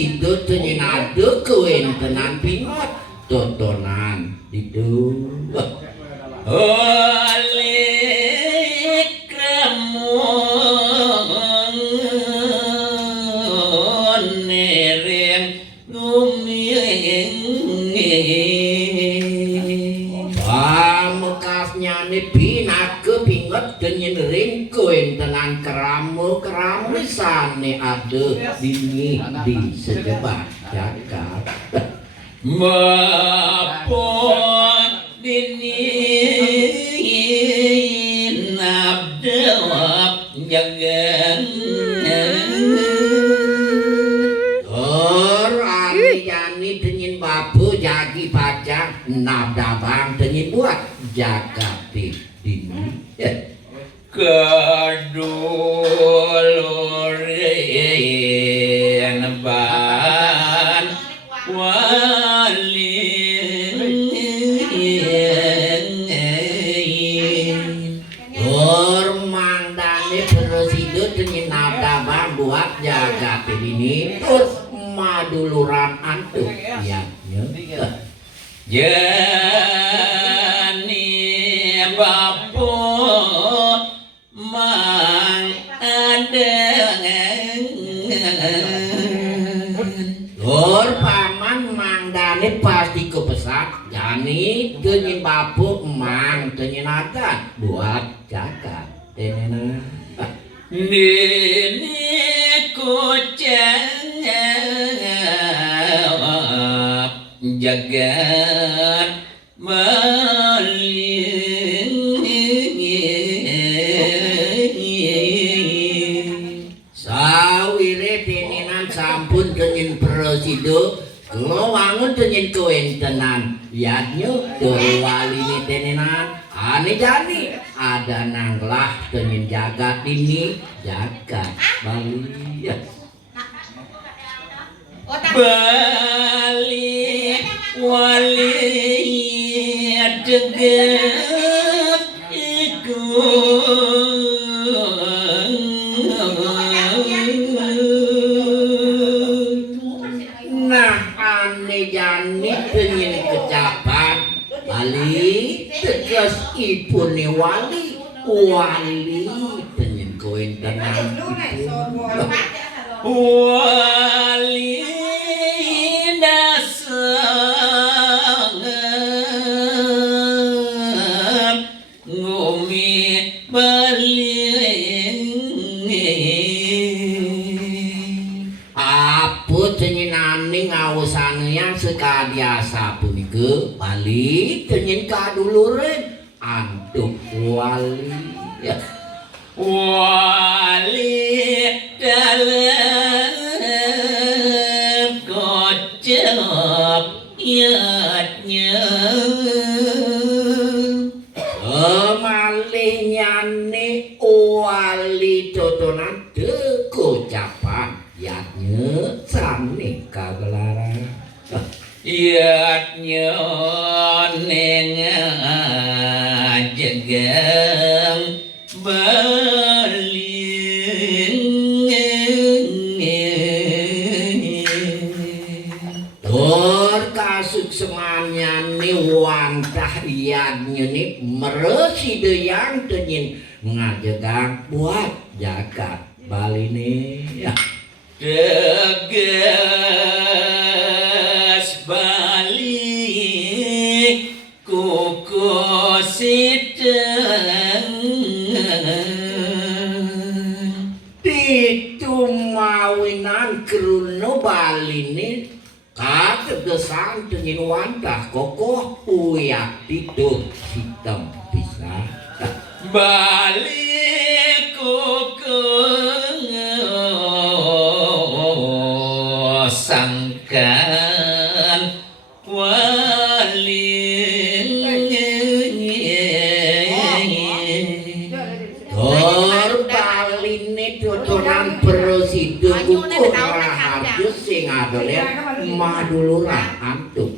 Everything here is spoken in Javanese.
sidut nyenade kewentenan pingot tontonan itu oleh kamu nereng nguming pamekasnya nih pinak kepinget dengan ring kewentenan keramisane ada dini di sejebak jagat mapun dini nabdelap jagan yani dengan bapu jagi pajak nabdabang dengan buat jagat dini kedulurin ban wali hormandane presiden dengan nabdabang buat jagat ini terus maduluran antuk ya jani bapu mang adengen lor paman mangdane pasti kepesak jani dengan bapu mang tenyenatan buat jagat tenena ini kucing jagat sawire tenenan sampun dengan presiden ngewangun dengan kewentenan yadnya dari wali ini tenenan ane jani ada nanglah dengan jagat ini jagat Bali ya Bali wali jagat ikut nah ane jani pengen kecapan Bali tegas ipune wali pengen kewentenan wali dasar ngumi apa tenyenane ngawusane yang sekadiasa punika Bali tenyen kaduluren antuk wali ya wali dalam kocap yatnya malihnyane wali totonan keucapan yatnya sane kagelaran yatnya nengan jegang Bali Tor kasuk semanyane wantah iyadnya nih meresi deyang tenyin ngajegang buat jagat Bali nih ya tegas Bali kukusideng ditumawinan keruno Bali nih kategesan dengan wantah kokoh uyak tidur hitam bisa Bali kokoh sangkan wali Bali ini tuturan presiden kukuh raharjo sing adolen maduluran antuk.